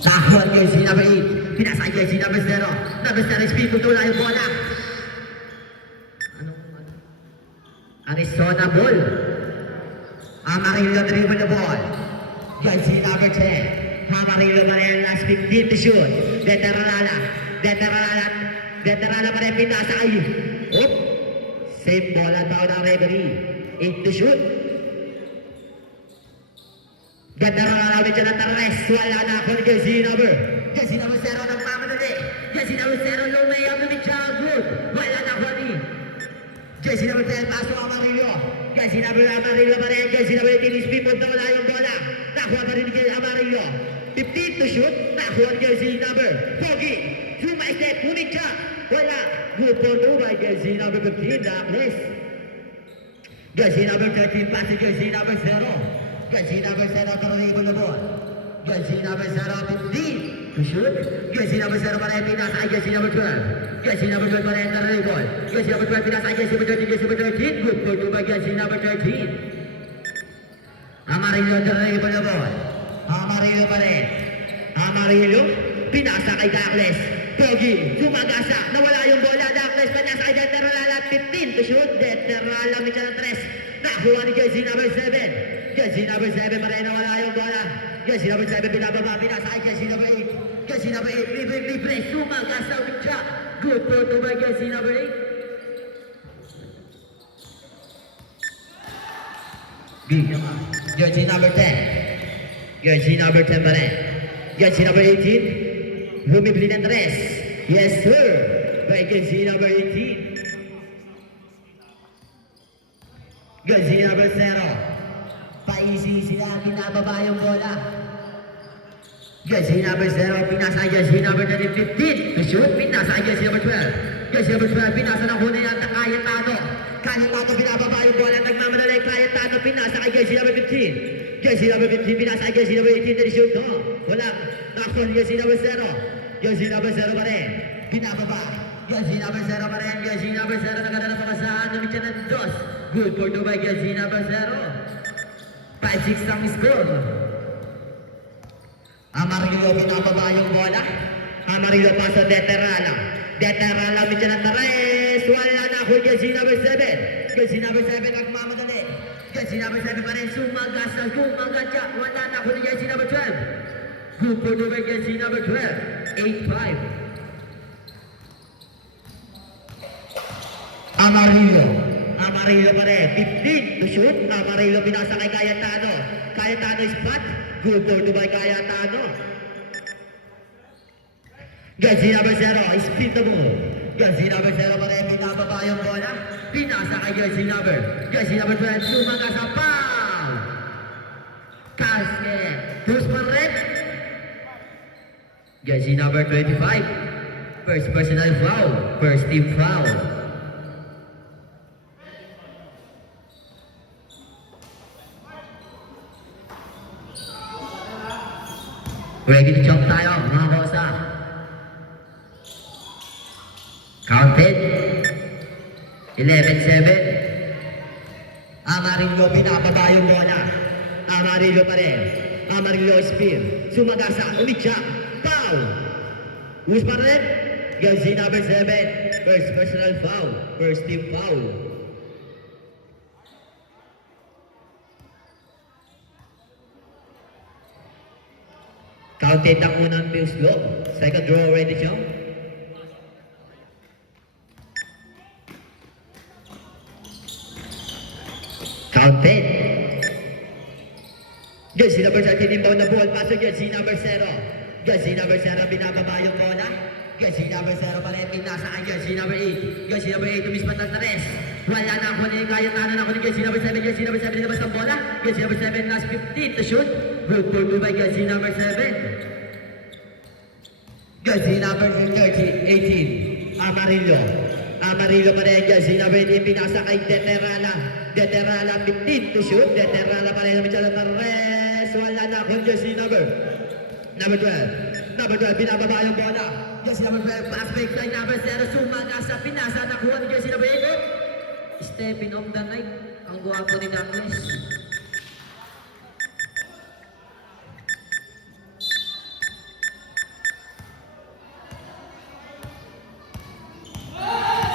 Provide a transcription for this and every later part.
Tahuan jersey number 8. Pinasa jersey number 0. Number 0 speed. Putula yung bola. Arizona ball. Amarillo dribble the ball. Jersey number 10. Amarillo pa rin last 15 to shoot. Veterana. Veterana pa rin pinasa ay. Oop. Same ball at foul ng referee. 8 to shoot. Veterana namin dyan ang tares. Wala na ako ni jersey number 0 ng pamanali. Jersey number 0 low layup na ni Childhood. Wala na ako ni jersey number 10 paso Amarillo. Jersey number Amarillo pa rin. Jersey number 18 speed. Punta wala yung bola. Nakuha pa rin ni Amarillo. 15 to shoot. Nakuha ang jersey number Pogi. Sumay step. Punit siya. Wala. Good for 2 by jersey number 15. Darkness. Jersey number 13 pass to jersey number 0. Jersey number 0 karanibo na ball. Jersey number 0 15 to shoot. Jersey number 0 pa rin pinasa ay jersey number 12. Jersey number 12 pa rin karanibo. Jersey number 12 pinasa ay jersey number 13. Jersey number 13. Good for 2 by jersey number 13. Amarillo karanibo na ball. Amarillo pa rin. Amarillo pinasa kay Darkness. Pogi sumagasa. Nawala yung bola. Darkness pinasa kay Deterala 15 to shoot. Deterala may siya ng 3. Nakuha ni jersey number 7. Jersey number 7 pa rin nawala yung bola. Jersey number 7 binababa, pinasa ay jersey number 8. Jersey number 8, libre, sumagasa ulit siya. Good for 2 by jersey number 8. Jersey number 10. Jersey number 10 pa rin. Jersey number 18. Lumibli ng 3. Yes sir. By jersey number 18. Jersey number 0. Paisi sila, pinababa yung bola. Jersey number 0, pinasa jersey number 15. To shoot, pinasa jersey number 12. Jersey number 12, pinasa ng huli ng Cayetano. Cayetano, pinababa yung bola. Nagmamadali, Cayetano, pinasa kay jersey number 15. Jersey number 15, pinasa kay jersey number 18. To shoot, no. Wala. Nakon, jersey number 0. Jersey number 0 pa rin. Pinababa. Jersey number 0 pa rin. Jersey number 0, nagadala sa kasahan. Namityan ng 2. Good for 2 by jersey number 0. 5-6 ang score. Amarillo pinababa yung bola. Amarillo pa sa Deterala. Deterala medyo ng 3. Wala na ako jersey number 7. Jersey number 7 nagmamadali. Jersey number 7 pa rin sumagas na sumagatya. Wala na ako ni jersey number 12. Good for 2 by jersey number 12. 8-5. Amarillo. Amarillo pa rin. 15 to shoot. Amarillo pinasa kay Cayetano. Cayetano spot. Good for 2 by Cayetano. Jersey number 0. Spin the ball. Jersey number 0 pa rin. Pinababa yung bola. Pinasa kay jersey number 12. Sumaga sa foul. Casket. Who's for red? Jersey number 25. First personal foul. First team foul. Ready to jump tayo, mga kosa. Counted. 11-7. Amarillo pinababa yung bola. Amarillo pa rin. Amarillo spear. Sumagasa. Umitya. Foul. Who's pa rin? Jersey number 7. First personal foul. First team foul. Counted ang unang fuse low. Second draw ready siya. Counted. Jersey number 13 inbound na ball. Paso jersey number 0. Jersey number 0 binababa yung bola. Jersey number 0 pa rin pinasa ang jersey number 8. Jersey number 8 tumispat ng 3. Wala na ako ni Cayetano na ako ni jersey number 7. Jersey number 7 nilabas ang bola. Jersey number 7 last 15 to shoot. Good for 2 by jersey number 7. Jersey number 18. Amarillo. Amarillo pa rin jersey number 18. Pinasa kay Deterala. Deterala 15 to shoot. Deterala pa rin naman siya ng 3. Wala na ako jersey number 12. Number 12 binababa yung bola. Jersey number 12 pass fake kay number 0. Sumagasa. Pinasa nakuha ni jersey number 8. Stepping off the night. Ang guwapo ni Darkness.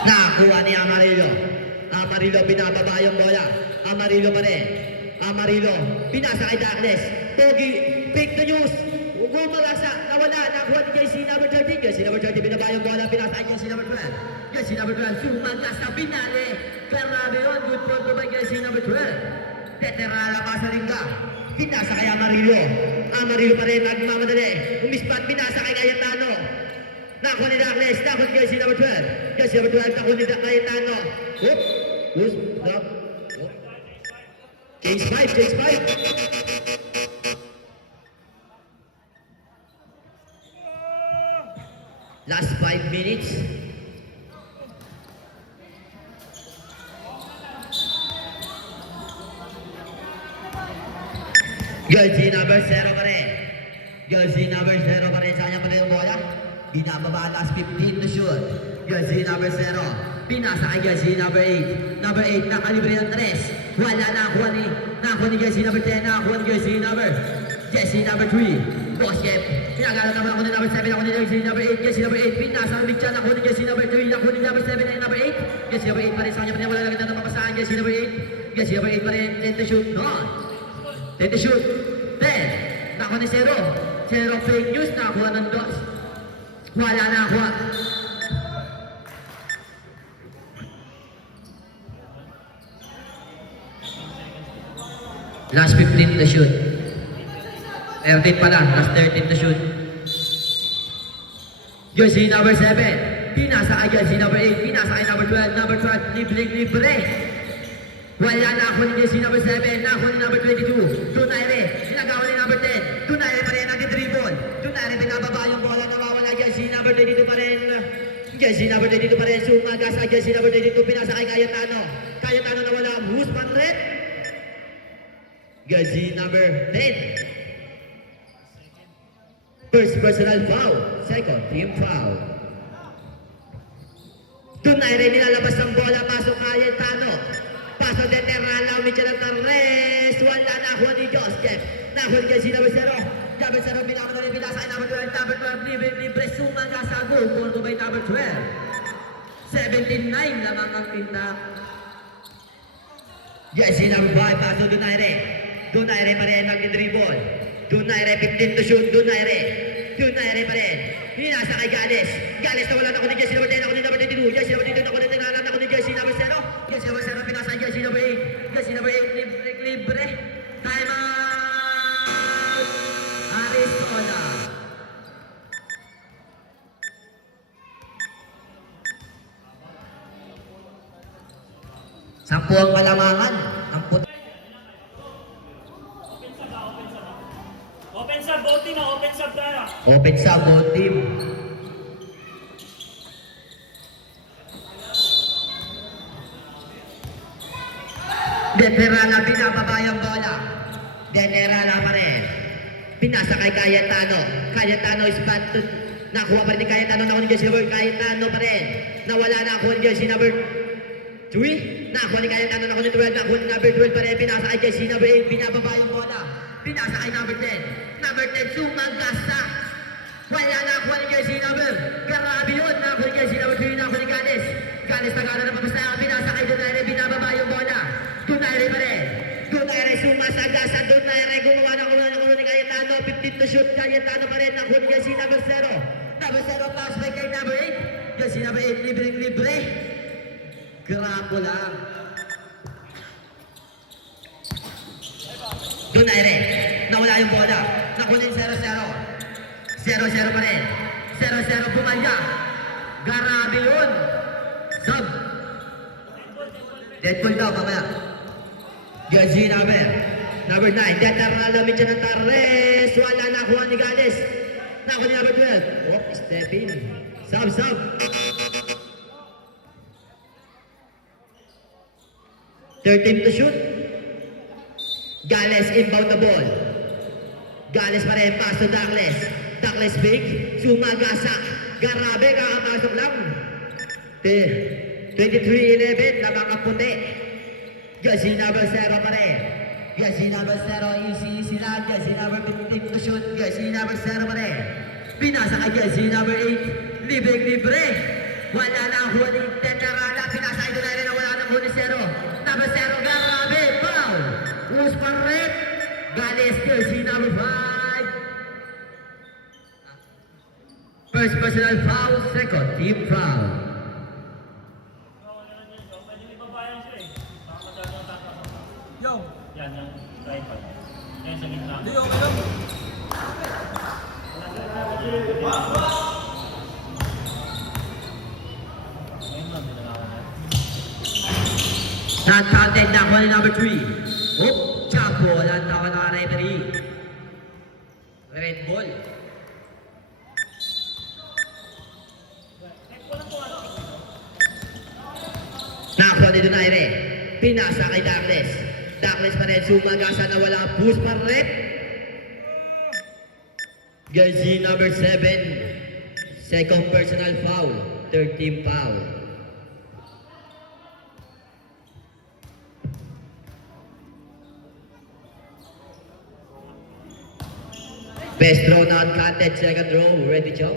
Nakuha ni Amarillo. Amarillo binababa yung bola. Amarillo pa rin. Amarillo, pinasa kay Douglas. Pogi, fake the news. Gumalasa, nawala, nakuha ni JC number 13. JC number 13, binaba yung bola, pinasa kay JC number 12. JC number 12, sumagas na binali. Grabe yun, good for to by JC number 12. Veterana pa sa ringga. Pinasa kay Amarillo. Amarillo pa rin, nagmamadali. Umispat, pinasa kay Cayetano. Nakuha ni Douglas, nakuha ni JC number 12. JC number 12, nakuha ni Cayetano. Oop, who's up? Change 5, change 5. Last 5 minutes. Jersey number 0 pa rin. Jersey number 0 pa rin. Sayang pa rin yung bola. Binababa last 15 to shoot. Jersey number 0. Pinasa kay jersey number 8. Number 8 nakalibre ng 3. Wala nakuha ni jersey number 10. Nakuha ni jersey number 3. Boschep. Pinagala naman ako ni number 7. Ako ni jersey number 8. Jersey number 8. Pinasa ng Bichan. Ako ni jersey number 3. Ako ni number 7 and number 8. Jersey number 8 pa rin. Sa kanya pa rin. Wala lang na mapasahan. Jersey number 8. Jersey number 8 pa rin. 10 to shoot. No. 10 to shoot. 10. Nakuha ni 0. 0 fake news. Nakuha ng dos. Wala nakuha. Last 15 to shoot. 13 pa lang. Last 13 to shoot. Jersey number 7. Pinasa kay jersey number 8. Pinasa kay number 12. Number 12. Libre. Wala na ako ni jersey number 7. Na ako ni number 22. Donaire. Pinagawa ni number 10. Donaire pa rin nag-dribble. Donaire pinababa yung bola. Nawawala jersey number 22 pa rin. Jersey number 22 pa rin. Sumagas kay jersey number 22. Pinasa kay Cayetano. Cayetano nawala. Who's man red? Jersey number 10. First personal foul. Second team foul. Donaire nilalabas ng bola. Pasok Cayetano. Pasok Veterana. Mitchell Torres. Wala nakuha ni Joseph. Nakuha ni jersey number 0. Number 0 pinamano rin pinasa kay number 12. Number 12 libre. Sumagas sa goal. Porto by number 12. 17-9 lamang ang tinta. Jersey number 5. Pasok Donaire. Donaire pa rin ang dribble. Donaire 15 to shoot. Donaire pa rin. Pinasa kay Gales. Gales na wala na ako ni jersey number 10. Ako ni number 22. Jersey number 22. Ako ni tinalan ako ni jersey number 0. Jersey number 0. Pinasa kay jersey number 8. Jersey number 8. Libre. Time out. Arizona. Sampu ang kalamangan. Ang puto. Open sub, both team, open sub tayo. Open sa both team. Veterana binababa yung bola. Veterana pa rin. Pinasa kay Cayetano. Cayetano is back to... Nakuha pa rin ni Cayetano. Nakuha ni jersey number. Cayetano pa rin. Nawala na ako ni jersey number 3. Nakuha ni Cayetano. Nakuha ni 12. Nakuha ni number 12 pa rin. Pinasa kay jersey number 8. Binababa yung bola. Pinasa kay number 10. Number 10, sumagasa. Wala na ako ni jersey number. Grabe yun. Nakuha ni jersey number 3. Nakuha ni Gales. Gales na gano'n na papasayan. Pinasa kay Donaire. Binababa yung bola. Donaire pa rin. Donaire sumasagasa. Donaire gumawa ng ulo ni Cayetano. 15 to shoot. Cayetano pa rin. Nakuha ni jersey number 0. Number 0 pass by kay number 8. Jersey number 8. Libre. Grabe lang. Donaire. Nawala yung bola. Nakuha ni 0-0. 0-0 pa rin. 0-0 pumalya. Grabe yun. Sub. Deadpool daw, mamaya. Jersey number 9. Veterana Mitchell Torres. Wala nakuha ni Gales. Nakuha ni number 12. Oh, step in. Sub. Third to shoot. Gales inbound the ball. Gales pa rin. Paso Douglas. Douglas big. Sumagasa. Grabe, kakapasok lang. 23-11 na mga puti. Jersey number 0 pa rin. Jersey number 0. Easy lang. Jersey number 15 to shoot. Jersey number 0 pa rin. Pinasa kay jersey number 8. Libre. Wala na ang huling Tenerala. Pinasay doon na rin na wala ng huli 0. Number 0, grabe, foul. Usman red. Gales, jersey number 5. First personal foul, second team foul. Pwede ibabayan siya eh. Baka masyadong tatapos. Yo! Yan, yan. Tripod. Yan sa gitna. Hindi, okay lang. Ngayon lang, nilalakaw na. Not counted na huli number 3. Oop, jump ball ang tawag ng referee. Red ball. Nakuha ni Donaire. Pinasa kay Douglas. Douglas pa rin sumagasa na wala ang boost pa rin. Jersey number 7. Second personal foul. Third team foul. Best throw not counted. Second row. Ready, Joe?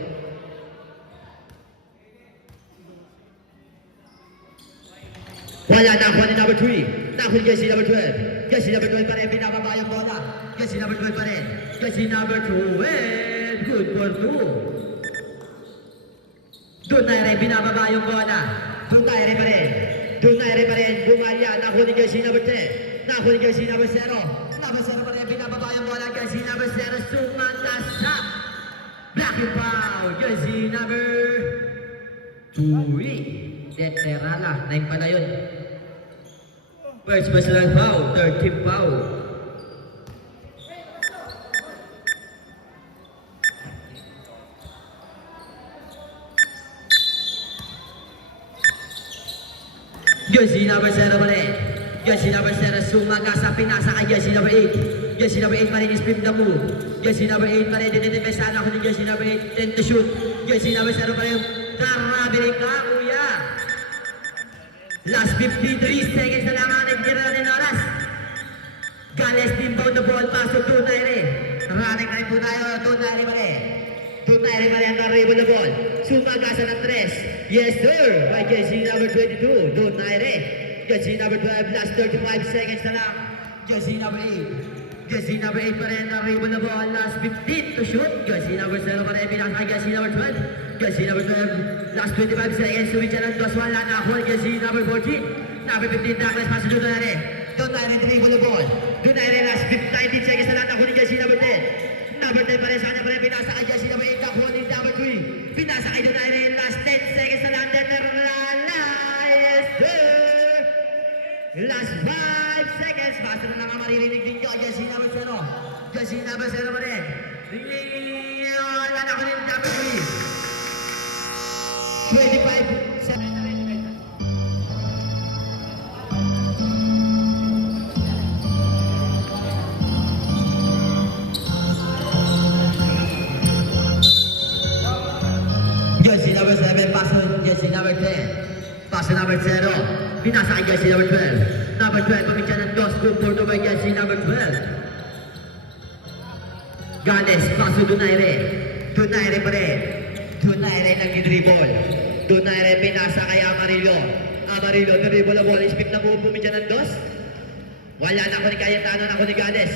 Wala na ako ni number 3. Nakul jersey number 12. Jersey number 12 pa rin. Binababa yung bola. Jersey number 12 pa rin. Jersey number 12. Good for 2. Doon na rin. Binababa yung bola. Doon na rin pa rin. Doon na rin pa rin. Bumarya. Nakul ni jersey number 10. Nakul ni jersey number 0. Number 0 pa rin. Binababa yung bola. Jersey number 0. Sumagasa. Black and foul. Jersey number 2. Teterala. 9 pala yun. First personal foul, third team foul. Jersey number 0 pa rin. Jersey number 0, sumagasa, pinasa kay jersey number 8. Jersey number 8 pa rin, spin the move. Jersey number 8 pa rin, dinidefensahan ako ni jersey number 8, tend to shoot. Jersey number 0 pa rin, karabili ka, kuya. Last 53 seconds na lang ang nagtira na ng oras. Gales inbound the ball, pasok Donaire. Running time po tayo, Donaire pa rin. Donaire pa rin ang dribble the ball. Sumagasa ng 3. Yes sir, by jersey number 22, Donaire. Jersey number 12, last 35 seconds na lang. Jersey number 8. Jersey number 8 pa rin ang dribble the ball, last 15 to shoot. Jersey number 0 pa rin, pinasa jersey number 12. Jersey number 12, last 25 seconds, sumitsa ng 2, wala na ako, jersey number 14. Number 15, Douglas, paso Donaire. Donaire, dribble the ball. Donaire, last 19 seconds na lang ako ni jersey number 10. Number 10 pa rin, sana pa rin, pinasa kay jersey number 8, ako ni number 3. Pinasa kay Donaire, last 10 seconds na lang, yes sir! Last 5 seconds, basta na lang ang maririnig din nyo, jersey number 0. Jersey number 0 pa rin. Wala na ako ni number 3. 25 seconds. Jersey number 7, paso jersey number 10. Paso number 0. Pinasa kay jersey number 12. Number 12, pamitsya ng 2. Good for 2 by jersey number 12. Gales, paso Donaire. Donaire pa rin. Donaire nag-dribble. Donaire pinasa kay Amarillo. Amarillo, dribble the ball. Spip na move, pumitsya ng 2. Wala na ako ni Cayetano, na ako ni Gales.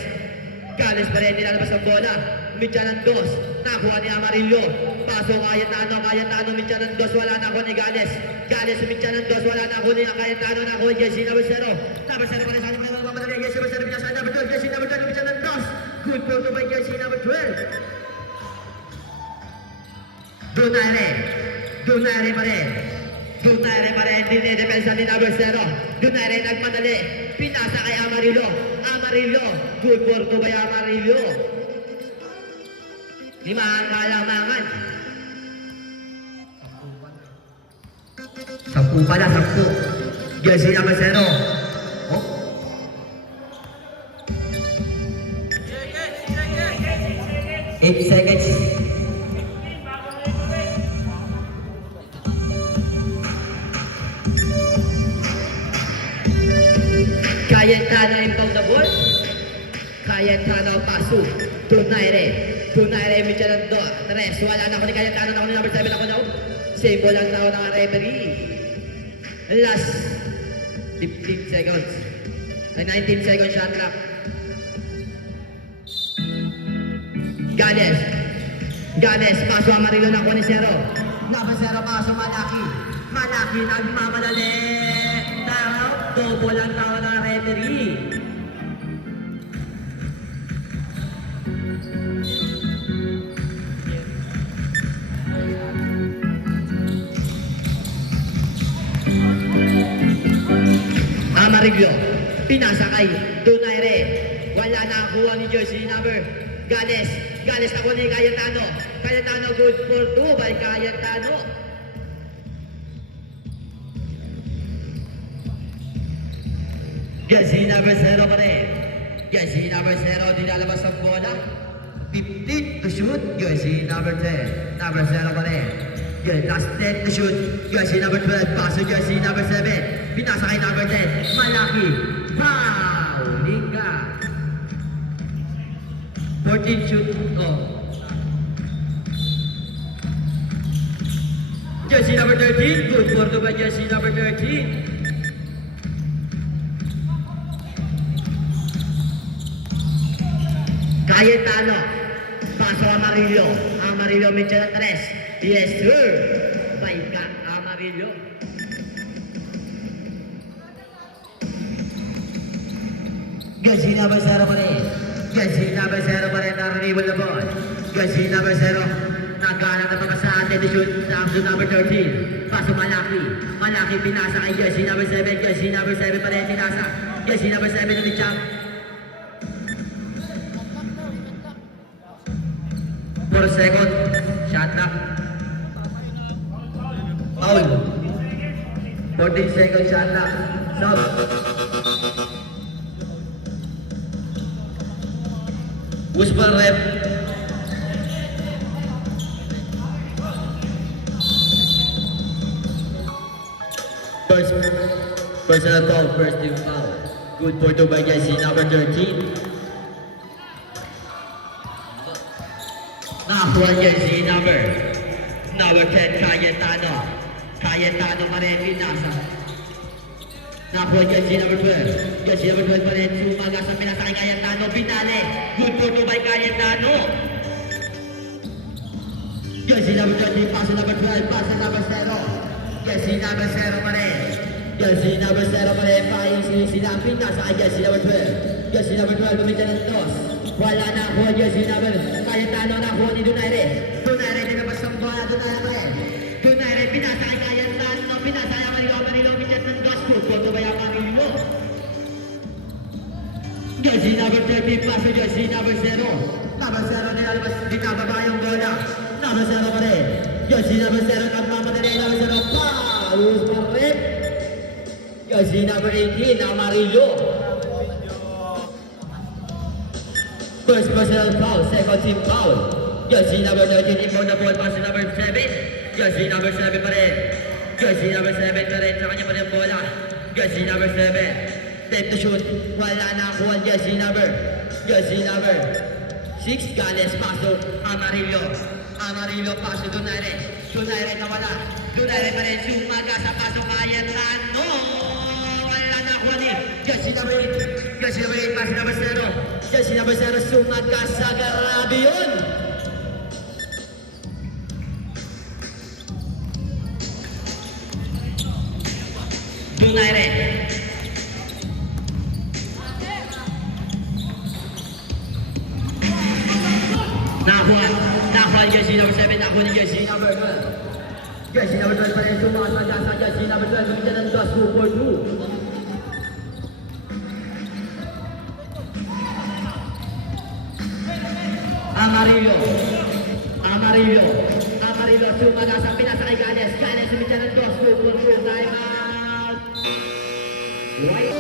Gales pa rin, nilalabas ang bola. Mitya ng 2. Nakuha ni Amarillo. Paso Cayetano, Cayetano, mitya ng 2. Wala na ako ni Gales. Gales, mitya ng 2. Wala na ako ni Cayetano, na ako ni Jersey number 0. Number 0 pa rin, sana pa rin, mamadali. Jersey number 0, pinasa number 12. Jersey number 12, mitya ng 2. Good for 2 by Jersey number 12. Donaire. Donaire pa rin. Donaire pa rin. Dinidepensa ni number 0. Donaire nagmadali. Pinasa kay Amarillo. Amarillo. Good for 2 by Amarillo. Limang kalamangan. 10 pala, 10. Jersey number 0. Oh. Yeah. 8 seconds. Cayetano inbound the ball. Cayetano paso. Donaire. Donaire mitya ng 2. Wala na ako ni Cayetano. Ako ni number 7 ako na. Symbol ang tao ng referee. Last 15 seconds. Ay, 19 seconds shot clock. Ganes, paso Amarillo na kuha ni Zero. Nabasero, paso Malaki. Malaki nagmamadali. Tao, double ang tao ng referee. Amarillo, pinasa kay Donaire. Wala na ang kuha ni jersey number. Ganes na kuha ni Cayetano. Cayetano good for 2 by Cayetano. Jersey number 0 pa rin. Jersey number 0, dinalabas ang bola. 15 to shoot. Jersey number 10. Number 0 pa rin. Last 10 to shoot. Jersey number 12. Paso jersey number 7. Pinasa kay number 10. Malaki. Wow! Liga. 14 shoot. Oh. Jersey number 13. Good for 2 by jersey number 13. Cayetano. Paso Amarillo. Amarillo medyo na 3. Yes, sir. Baika Amarillo. Jersey number 0 pa rin. Jersey number 0 pa rin. Naraniwan na ball. Jersey number 0. Nagana na mga sa atin. Shoot number 13. Paso Malaki. Malaki pinasa kay jersey number 7. Jersey number 7 pa rin pinasa. Jersey number 7 na ni Chang. 4 seconds. Shot clock. Foul. 14 seconds shot clock. Stop. Whisper rep. Personal foul, first team foul. Good for 2 by jersey number 13. Nakakuha jersey number 10, Cayetano. Cayetano pa rin pinasa. Nakakuha jersey number 12. Jersey number 12 pa rin. Sumaga sa pinasa kay Cayetano. Pinali. Good for 2 by Cayetano. Jersey number 13, paso number 12, paso number 0. Jersey number 0 pa rin. Jersey number 0 pa rin. Pahing sinisila. Pinasa kay jersey number 12. Jersey number 12, bumidya ng toss. Wala na kuha jersey number. Cayetano na kuha ni Donaire. Donaire dinabas ang bola. Donaire pa rin. Donaire pinasa kay Cayetano. Pinasa kay Amarillo. Amarillo bumidya ng toss. Good ba yung Amarillo? Jersey number 13, paso jersey number 0. Number 0 nilalabas. Binababa yung bola. Number 0 pa rin. Jersey number 0 nagmamadali. Number 0 foul pa rin. Jersey number 18, Amarillo. First personal foul, second team foul. Jersey number 13, ikaw na ball, pass number 7. Jersey number 7 pa rin. Jersey number 7 pa rin, sa kanya pa rin bola. Jersey number 7. Time to shoot. Wala na ang kuha jersey number 6. Ganes, paso, Amarillo. Amarillo, paso, Donaire. Donaire na wala. Donaire pa rin, sumaga sa paso, Cayetano. Wala na kuha ni jersey number 8. Jersey number 8, paso number 0. Jersey number 0, sumaga sa grabe yun. Donaire. Nakuha jersey number 7, nakuha ni jersey number 12. Jersey number 12 pa rin, sumaga sa jersey number 12. Bumidya ng toss, 2 for 2. Amarillo, sumaga sa pinasa kay Ganes. Ganes, bumidya ng toss, 2 for 2. Time out. Right.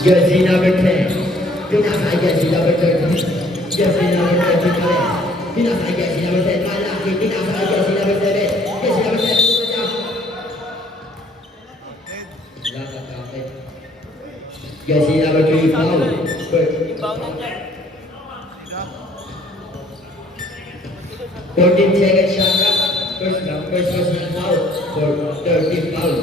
Jersey number 10. Pinasa kay jersey number 13. Jersey number 13 pa rin. Pinasa kay jersey number 10. Malaki. Pinasa kay jersey number 7. Jersey number 7. Jersey number 3 foul. 14 seconds shot clock. First personal foul for 13 foul.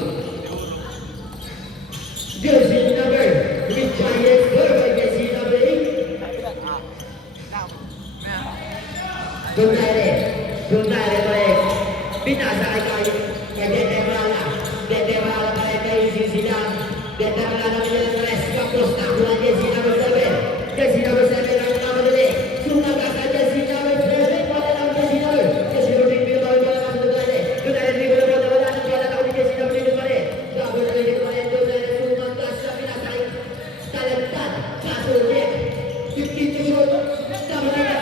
Jersey number, retired for by jersey number 8. Donaire balik. Binasa kay Detemala. Detemala balik kay Zidane. Detemala naman yung rest. Kapos na kuha jersey number 7. Jersey number 7 ang namadali. Sumaga ka jersey number 7. Wala lang jersey number. Jersey number 8 pinabawin mo lang sa Donaire. Donaire dribble na wala nang kaya tao ni jersey number 8 balik. Gabo na rin balik. Donaire sumaga sa binasa kay Talentad. Kasulit. 15 to shoot. Tama na yan.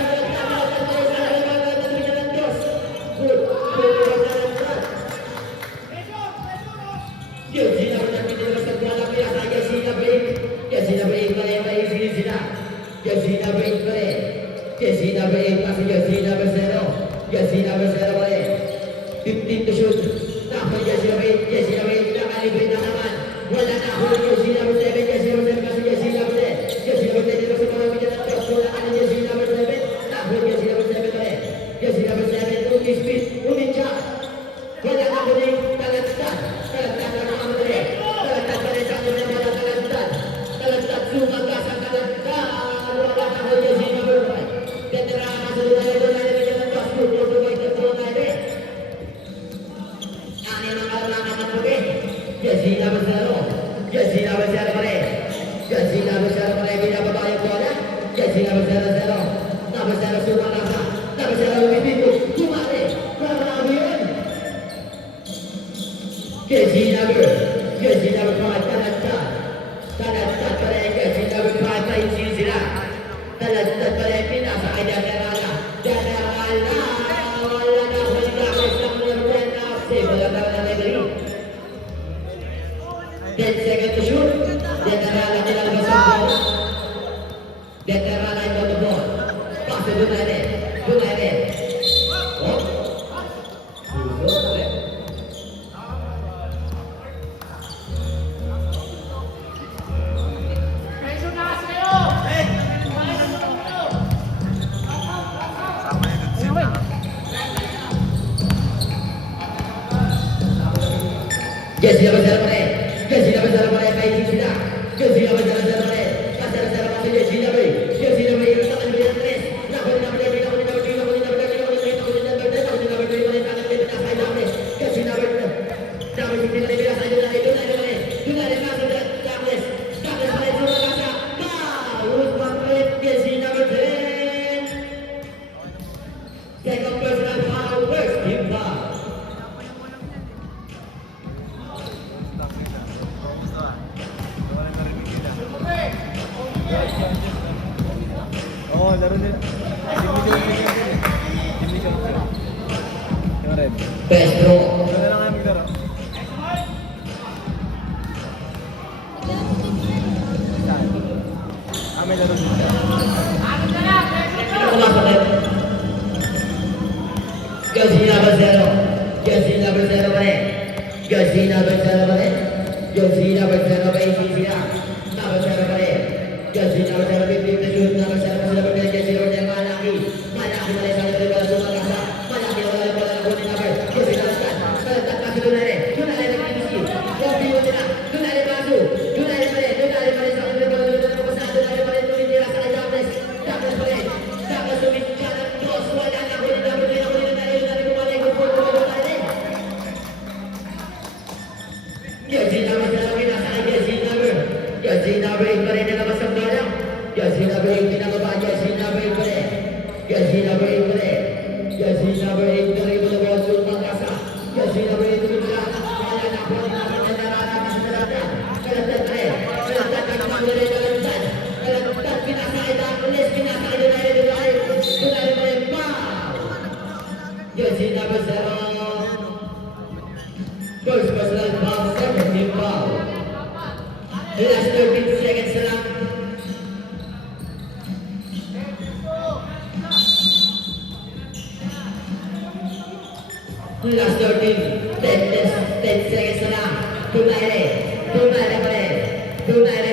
Last 13, 10 seconds na lang. Donaire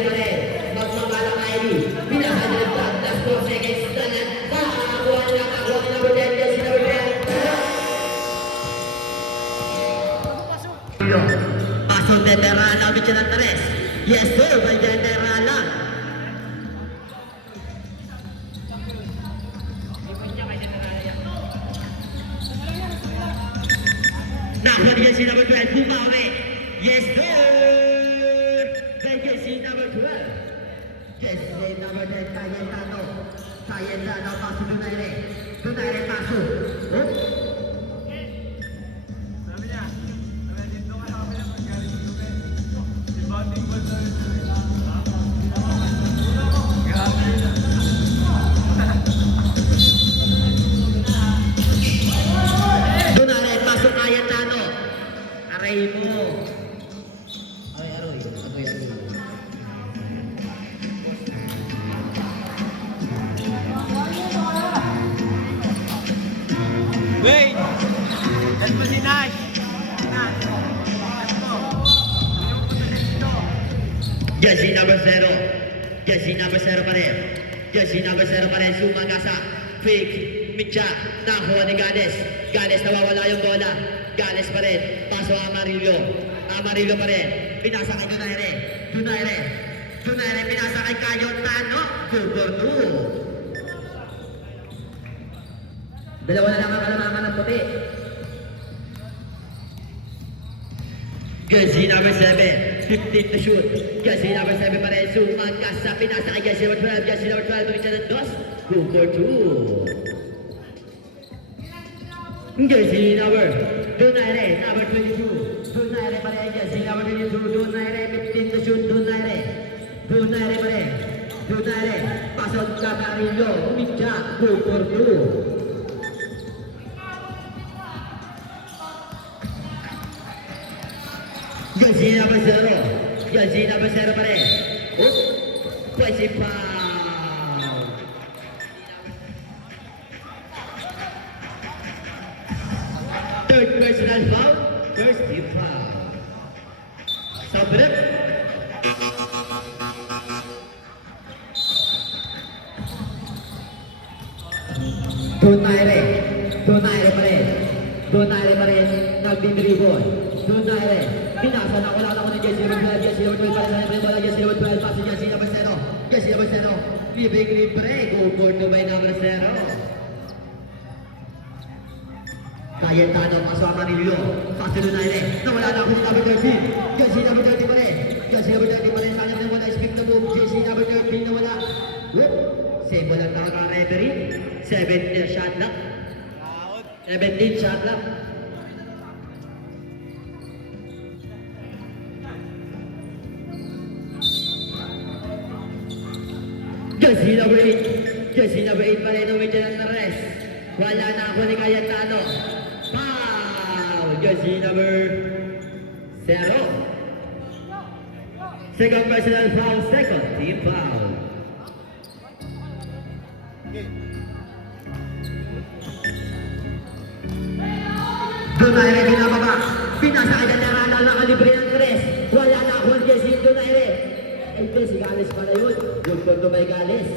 pa rin. Magmamala ka, Eddie. Pinakadalagdag, last 4 seconds na lang. Nakakuha nila number 10, jersey number 10. Paso veterana bicha ng 3. Yes sir, may veterana. Nakuha niya si number 12, bumawi. Yes sir! Thank you si number 12. Yes, si number 10, Cayetano. Cayetano, paso Donaire. Donaire, paso. Oh? Sabi niya, dito ka sa kapila pagkalit ng lupe. Rebounding ball daw yun. Grabe na. Donaire, paso Cayetano. Aray mo. Aroy. Wait! That's mo si Nash! Nash! Let's go! Ayaw mo punta dito! Jesse number 0. Jesse number 0 pa rin. Jesse number 0 pa rin. Sumagasa. Fake. Mitya. Nakuha ni Gales. Gales nawawala yung bola. Gales pa rin. Paso Amarillo. Amarillo pa rin. Pinasa kay Donaire. Donaire pinasa kay Cayetano. 2-4-2. Dalawa na lang ang kalamangan ng puti. Jesse number 7. 15 to shoot. Jesse number 7 pa rin. Sumagasa. Pinasa kay Jesse number 12. Jesse number 12. Mitya ng 2. 2-4-2. Jesse number Donaire number 22. Donaire pa rin. Jesse number 22. Donaire 15 to shoot. Donaire pa rin. Donaire. Pasok ka Carillo. Mitya. 2-4-2. Jesse number 0. Jesse number 0 pa rin. Oops. Twice foul. Third personal foul. First team foul. Sabret. Donaire pa rin. Nagdi-dribble. Donaire. Pinasa na wala na ko ni Jesse number 12. Jesse number 12 pa rin. Jesse number 12. Paso Jesse number 0. Jesse number 0. Libre. Go to by number 0. Cayetano, paso Amarillo. Paso Donaire. Nawala na ako ni number 13. Jesse number 13 pa rin. Jesse number 13 pa rin. Sana na wala. Speak the move. Jesse number 13 nawala. Whoop. Save mo lang nakaka-referee. 17 shot lang. 17 shot lang. Jesse number 8. Jesse number 8 pa rin umidya ng Torres. Wala na ako ni Cayetano. Foul! Jesse number 0. Second personal foul, second team foul. Donaire binababa. Pinasa kay Donaire. Nakalibre ng Torres. Wala na ako ni Jesse Donaire. Ito si Gales pala yun. Yung to by Gales.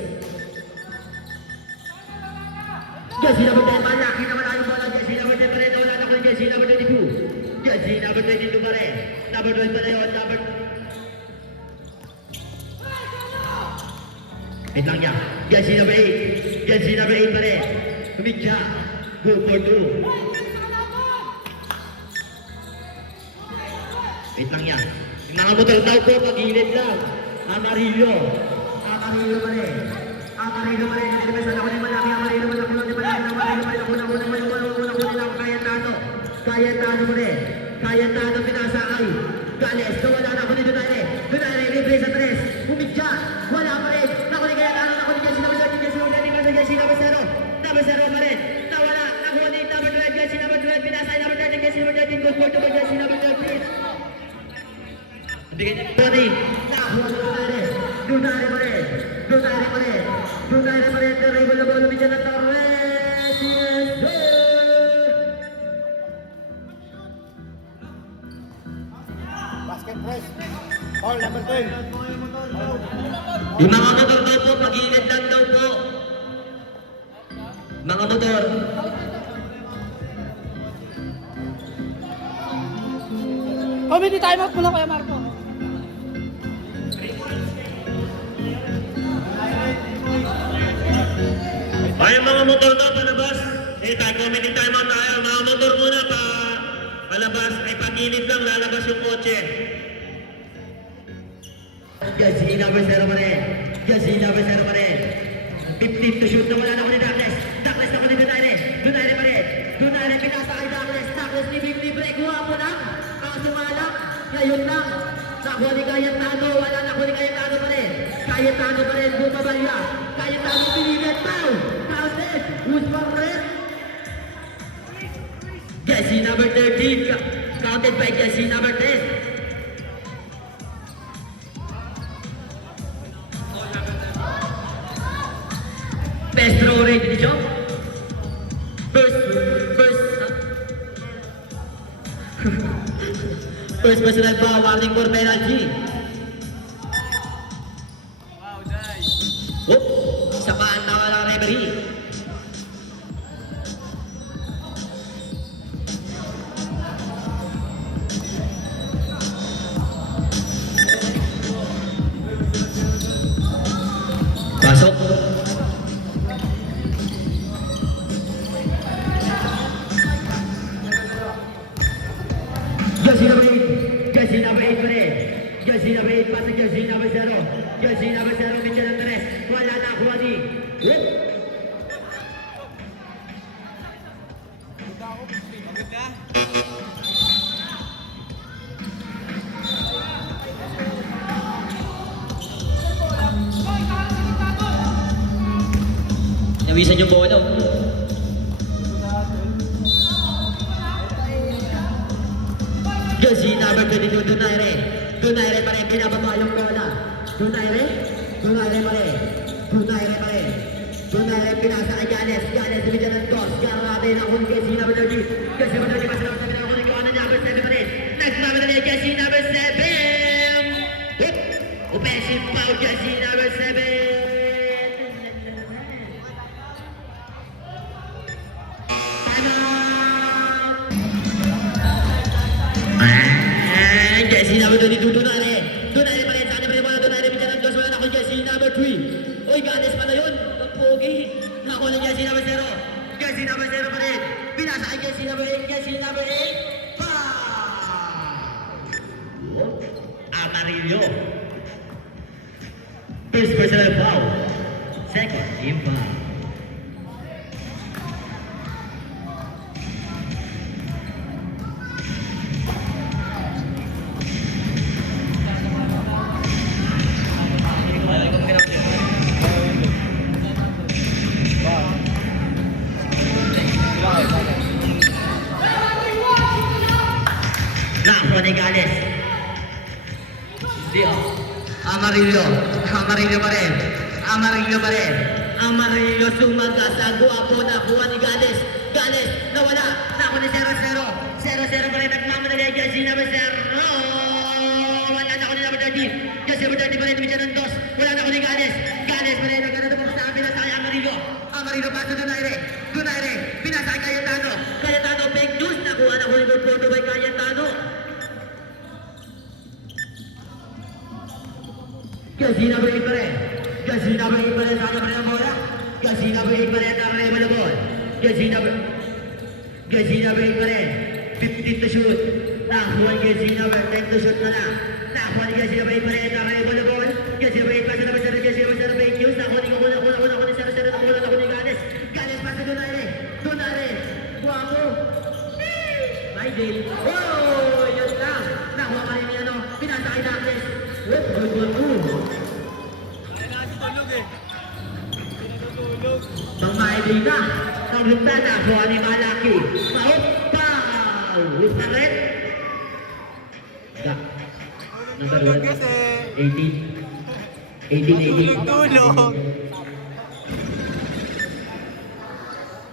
Jesse number 10 pa niya. Kita wala yung bola. Jesse number 10 pa rin. Wala na ako ni Jesse number 22. Jesse number 22 pa rin. Number 12 pa rin yun. Wait lang niya. Jesse number 8. Jesse number 8 pa rin. Kumidya. Go for 2. Wait lang yan. Yung mga motor daw po, pag-ilid lang. Amarillo pa rin. Nagdibesan ako ni Malaki. Amarillo pa rin. Cayetano pa rin. Cayetano pinasakay. Gales, nawala na ako ni Donaire. Donaire, libre sa 3. Umidya. Wala pa rin. Naku ni Cayetano. Naku ni Jesse number 13. Jesse number 13. Jesse number 0. Number 0 pa rin. Nawala. Naku ni number 12. Jesse number 12. Pinasakay number 13. Jesse number 13. Good for 2 by Jesse number 13. Bigay niya Tony. Nakuha na Donaire pa rin. Terrible na ball. Lumidya ng Torres. Yes, sir! Basket press. Foul number 10. Yung mga motor daw po, pag-iinit lang daw po. Mga motor. Foul Comedy timeout muna Kuya Marco. Ay, mga motor na palabas. Comedy time out tayo. Mga motor muna palabas. Ay, pagilid lang, lalabas yung kotse. Jersey number 0 pa rin. Jersey number 0 pa rin. 15 to shoot na wala na ko ni Douglas. Douglas na ko ni Donaire. Donaire pa rin. Donaire pinasa kay Douglas. Douglas libre. Guwapo lang. Ang sumalak. Ngayon lang. Nakuha ni Cayetano. Wala na ko ni Cayetano pa rin. Cayetano pa rin. Bumabalya. Cayetano pinilit. Foul. Counted. Who's for red? Jersey number 13. Counted by Jersey number 10. Best throw rate dito. First personal foul, warning for penalty. Wow, nice. Whoop! Isa pa ang tawa ng referee. Pasok. Jersey number 8. Jersey number 8 pa rin. Jersey number 8 pa sa jersey number 0. Jersey number 0, Mitchell Andres. Wala na kuha ni. Whoop! Pagod ka? Nawisan yung bono. Jersey number 22, Donaire. Donaire pa rin, pinababa yung bola. Donaire pa rin. Donaire pa rin. Donaire pinasa kay Ganes. Ganes lumidyan ng dos. Garade na kung Jersey number 30. Jersey number 30 pa sila sabi na kung ikaw na number 7 pa rin. Nagmamit na Jersey number 7. Hip! Offensive foul, Jersey number 7. Jersey number 22, Donaire. Donaire pa rin, sa kanya pa rin bola. Donaire pinsan ng dos. Wala na kung Jersey number 3. Uy, Ganes pala yun. Ang pogi. Nakuha ng Jersey number 0. Jersey number 0 pa rin. Pinasa kay Jersey number 8. Jersey number 8. Foul! Amarillo. First personal foul. Second team foul. Nakuha ni Gales. Hindi oh. Amarillo. Amarillo pa rin. Amarillo pa rin. Amarillo sumaga sa guwapo. Nakuha ni Gales. Gales nawala. Nakuha ni 0-0. 0-0 pa rin. Nagmamadali ang Jersey number 0. Wala na ako ni number 30. Jersey number 30 pa rin. Tumidyan ng dos. Wala na ako ni Gales. Gales pa rin. Nagkatapos sa amin. Nasa kay Amarillo. Amarillo pa sa Donaire. Donaire. Pinasa kay Cayetano. Cayetano. Fake news. Nakuha na ko ni Porto by Cayetano. Jersey number 8 pa rin. Jersey number 8 pa rin. Sana pa rin ang bola. Jersey number 8 pa rin. Nakakaiba na ball. Jersey number 8 pa rin. 15 to shoot. Nakuha ni Jersey number 10 to shoot na lang. Nakuha ni Jersey number 8 pa rin. Nakakaiba na ball. Jersey number 8 pa sa number 0. Jersey number 0 fake news. Nakuha ni 0-0. Nakuha ni Ganes. Ganes pa sa Donaire. Donaire. Guwapo. Ay, Dale. Oh! Yan lang. Nakuha pa rin ni ano. Pinasa kay Douglas. Good. Kaya na tulog eh. Pinatutulog. Pangmaili na. Ang bintana. Kuha ni Malaki. Paupaw. With the red. Number Tulog 1. kasi. 18. Tulog.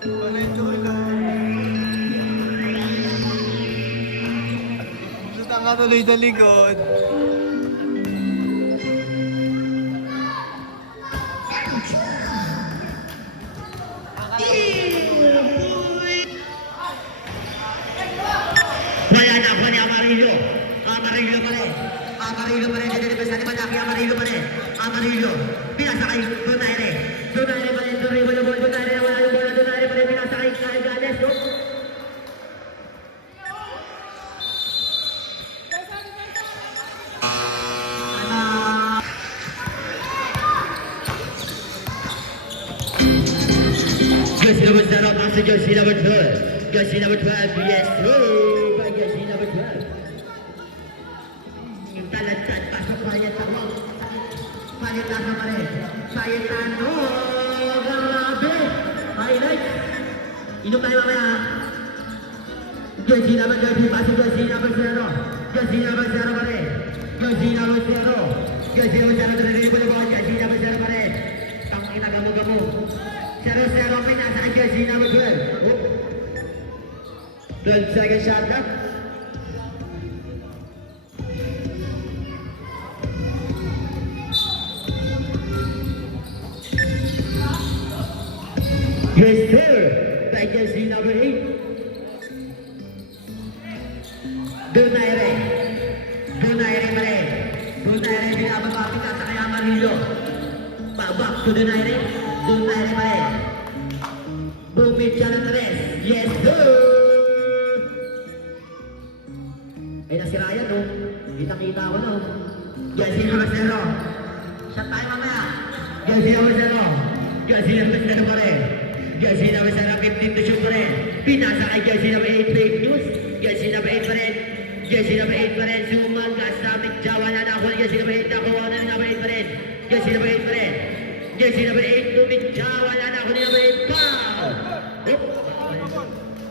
Panay tulog. Gusto nga tuloy sa likod. Wala na ako ni Amarillo. Amarillo pa rin. Amarillo pa rin. Dinidepensa ni Malaki. Amarillo pa rin. Amarillo. Pinasakay. Donaire. Donaire pa rin. Donaire pa rin. Donaire. Wala yung bola. Donaire pa rin. Pinasakay. Kyle Gales. No? Jersey number 0 passes to jersey number 12. Jersey number 12, yes, sir. By jersey number 12. Yung talentad, pasok pa rin ako. Palitan na pa rin. Palitan, oh, grabe. Highlight. Inom tayo mamaya. Jersey number 12, pasok jersey number 0. Jersey number 0 pa rin. Jersey number 0. Jersey number 0, talagang po na ba? Jersey number 0 pa rin. Tangina, gamo-gamo. 0-0 may nasa jersey number 12. Oh. 12 seconds shot up. Yes, sir. By jersey number 8. Donaire. Donaire pa rin. Donaire binababa kita sa kaya Amarillo. Back to Donaire. Donaire pa rin. Bumit siya ng 3. Yes, sir! Ay, nasirayan, no? Kita-kita ko, no? Jersey number 0. Shot tayo mamaya. Jersey number 0. Jersey number 0 pa rin. Jersey number 0, 15 to shoot pa rin. Pinasa kay jersey number 8, fake news. Jersey number 8 pa rin. Jersey number 8 pa rin. Sumagas sa Midja. Wala na ako. Jersey number 8 na ako. Wala na number 8 pa rin. Jersey number 8 pa rin. Jersey number 8 to Midja. Wala na ako ni number 8 pa.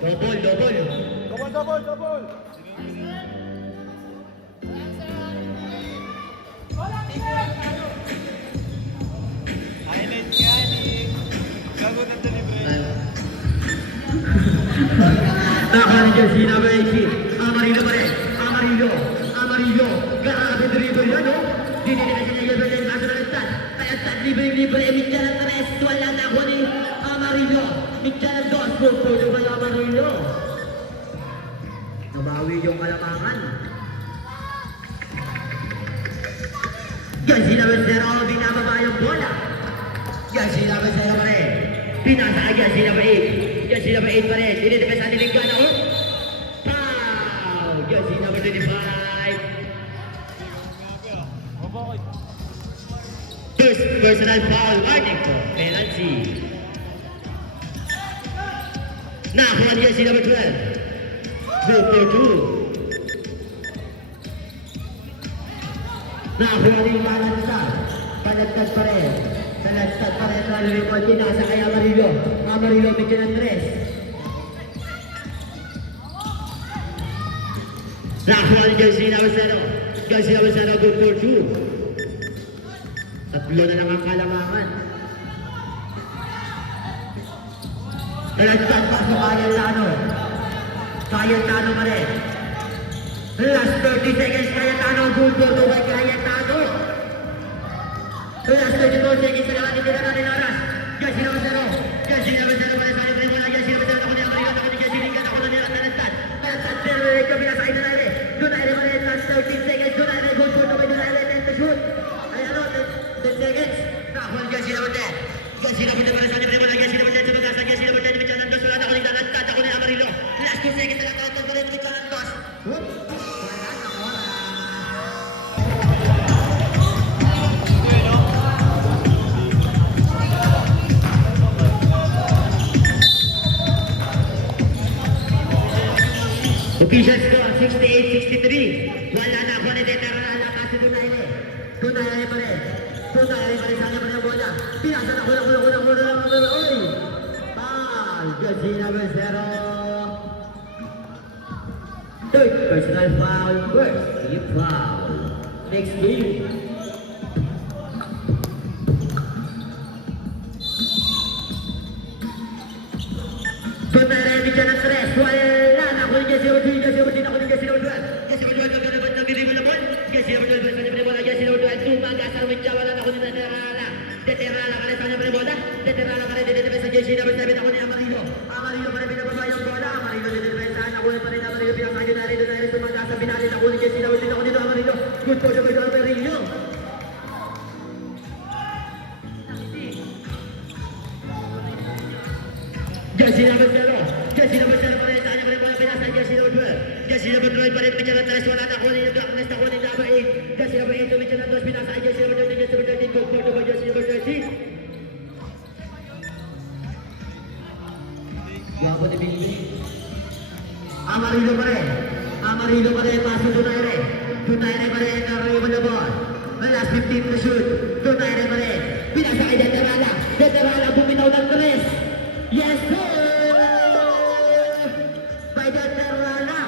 Double, double. Double. Highlight nga ni. Gago ng delivery. Nakahan jersey number 18. Amarillo pa rin. Amarillo. Amarillo. Grabe dribble yan, no? Dinidinesin niya yung yung kaso na listad. Kaya sad libre-libre. Mitya ng 3. Wala na ako ni Amarillo. Mitya ng 2. Pupulo pa yung Amarillo. Nabawi yung kalamangan. Jersey number 0. Binababa yung bola. Jersey number 0 pa rin. Pinasa kay jersey number 8. Jersey number 8 pa rin. Dinidepensa ni Lingana. Oh! Foul! Jersey number 25. First personal foul. Warning po. Penalty. Nakakuha ni jersey number 12. Good for 2. Nakakuha ni Malantad. Palantad pa rin. Palantad pa rin. Nalilipod pinasa kay Amarillo. Amarillo medyo ng 3. Nakakuha ni jersey number 0. Jersey number 0. Good for 2. Tatlo na lang ang kalamangan. Palantad pa sa Cayetano. Cayetano pa rin. Last 30 seconds, Cayetano. Good for 2 by Cayetano. Last 32 seconds na naman itira natin oras. Jersey number 0. Jersey number 0 pa rin sa libre mula. Jersey number 0 ako ni Amarillo. Ako ni Jersey Lingana. Ako na nila Talentad. Talentad pero ito pinasakay na natin. Donaire pa rin. Last 13 seconds. Donaire. Good for 2 by Donaire. 10 to shoot. Ay ano, 10 seconds. Nakakuha Jersey number 10. Jersey number 10 pa rin sa libre mula. Jersey number 10 sa magasa. Jersey number 10. Mitya ng 2. Wala na ako ni Talentad. Ako ni Amarillo. Last 2 seconds na lang. Talentad pa rin. Mitya ng 2. Whoop! Wala na oras. Official score, 68-63. Wala na ako ni Detera na lakas si Donaire. Donaire pa rin. Donaire pa rin. Sana pa rin ang bola. Pinasa na kulang. Oy! Foul! Jersey number 0. Third personal foul. First team foul. Next game. Donaire, medyo ng 3. Wala na ako ni Jersey number 2. Jersey number 2. Ako ni Jersey number 12. Jersey number 12. Gaganabat na binibig na ball. Jersey number 12. Sa libre bola. Jersey number 12. Tumagasar with Jawa. Wala na ako ni Deterala. Deterala pa rin sa libre bola. Deterala pa rin. Dinidepensa sa Jersey number 7. Ako ni Amarillo. Amarillo pa rin binababa yung bola. Amarillo dinidepensa. Ako pa rin Amarillo. Pinasakay Donaire. Donaire tumagasar. Binalit ako ni Jersey number 10. Ako ni Donaire. Puputo by Amarillo. Jersey number 0. Jersey number 0 pa rin. Tanya pa rin bola pinasa. Jersey number 12. Jersey number 12 pa rin. Pitya ng 3. Wala na kunin yung darkness na kunin number 8. Jersey number 8. Tumitya ng 2. Pinasa. Jersey number 13. Jersey number 13. Puputo by Jersey number 13. Guwapo ni Billy. Amarillo pa rin. Amarillo pa rin. Paso Donaire. Donaire pa rin. Naroon na ball. Last 15 to shoot. Donaire pa rin. Pinasa kay Deterala. Deterala bumitaw ng 3. Yes, sir! By Deterala.